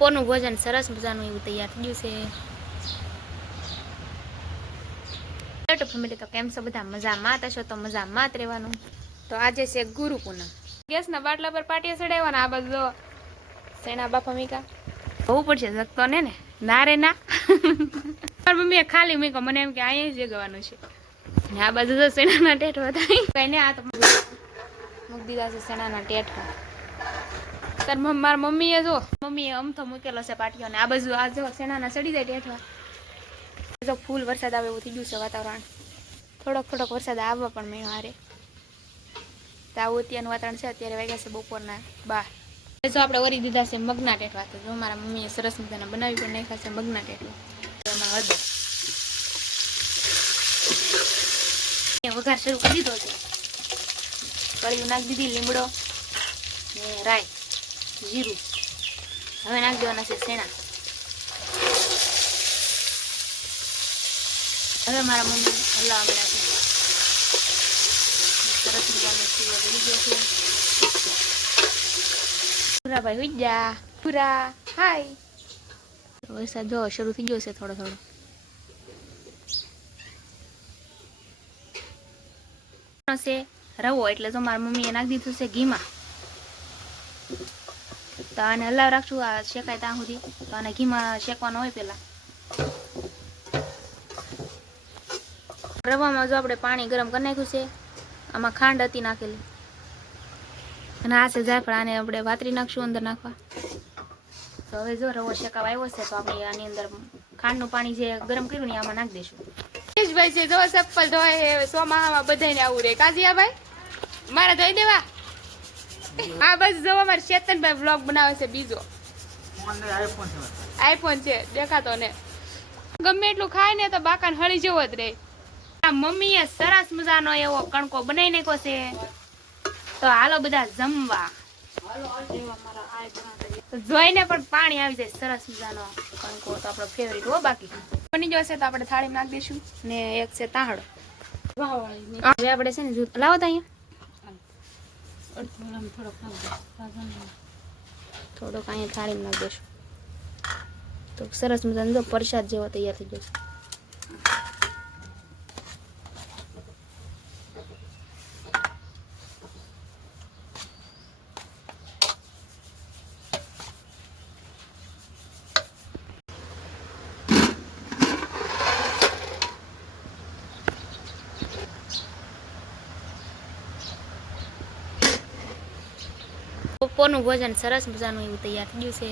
બપોરનું ભોજન સરસ મજાનું એવું તૈયાર થયું છે. ફેમિલી તો કેમ છો બધા? મજામાં? થશો તો મજામાં જ રહેવાનું. તો આજે છે ગુરુ પૂનમ. ગેસના બાટલા પર પાટિયા ચડાવવાના આ બધો સેના બાપા મીકા? હોવું પડશે જગતો ને? ને ના રે ના. પણ મમ્મીએ ખાલી મીકો, મને એમ કે અહીંયા જ જગવાનું છે. ને આ બાજુ તો સેનાના ટેટવા થાય. કઈ ને આ તો મૂકી દીધા છે સેનાના ટેટવા તાર મારા મમ્મીએ જો, મમ્મીએ અમથો મૂકેલો છે પાટીઓ ને. આ બાજુ આ જો સેનાના ચડી જાય ટેઠવા. જો ફૂલ વરસાદ આવે એવું થઈ ગયું છે વાતાવરણ. થોડોક થોડોક વરસાદ આવવા પણ મેં હારે. તો આવું અત્યારનું વાતાવરણ છે, અત્યારે વાગ્યા છે બપોરના બાર. જો આપણે વરી દીધા છે મગના ટેઠવા. તો જો મારા મમ્મીએ સરસ મજાના બનાવી પણ નાખ્યા છે મગના ટેઠવા. એમાં હળદર. વઘાર શરૂ કરી દીધો છે. કળિયું નાખી દીધી લીમડો ને રાઈ. જીરું હવે નાખી દેવાના છે સેના હવે મારા મમ્મી હલાવા મળ્યા છે સરસ મજાનો ચૂલો બની ગયો છે પૂરાભાઈ હોઈ જા પૂરા હાય વરસાદ જો શરૂ થઈ ગયો છે થોડો થોડો છે રવો એટલે તો મારા મમ્મીએ નાખી દીધું છે ઘીમાં તો આને હલાવ રાખશું આ શેકાય ત્યાં સુધી. તો આને ઘીમાં શેકવાનો હોય પેલા. રવામાં જો આપણે પાણી ગરમ કરી નાખ્યું છે, આમાં ખાંડ હતી નાખેલી. અને આ છે જાયફળ આને આપણે વાતરી નાખશું અંદર નાખવા. તો હવે જો રવો શેકાવા આવ્યો છે, તો આપણે આની અંદર ખાંડનું પાણી જે ગરમ કર્યું ને આમાં નાખી દઈશું. ભાઈ છે, જો ચપ્પલ ધોય સોમાહામાં બધાને આવું રે. કાજિયા ભાઈ મારે ધોઈ દેવા? આ બસ જો અમારે ચેતનભાઈ વ્લોગ બનાવે છે બીજો. આઈફોન છે દેખાતો ને. ગમે એટલું ખાય ને તો બાકાને હળી જવો જ રહે આ મમ્મીએ સરસ મજાનો એવો કણકો બનાવી નાખ્યો છે. તો હાલો બધા જમવા. જોઈને પણ પાણી આવી જાય સરસ મજાનો કણકો તો આપણો ફેવરિટ હો બાકી. બની જશે તો આપણે થાળીમાં નાખી દઈશું ને એક છે તાહડ. હવે આપણે છે ને લાવો તો અહીંયા. થોડોક અહીંયા થાળીમાં નાખી તો સરસ મજાનો પ્રસાદ જેવો તૈયાર થઈ જશે બપોરનું ભોજન સરસ મજાનું એવું તૈયાર થયું છે.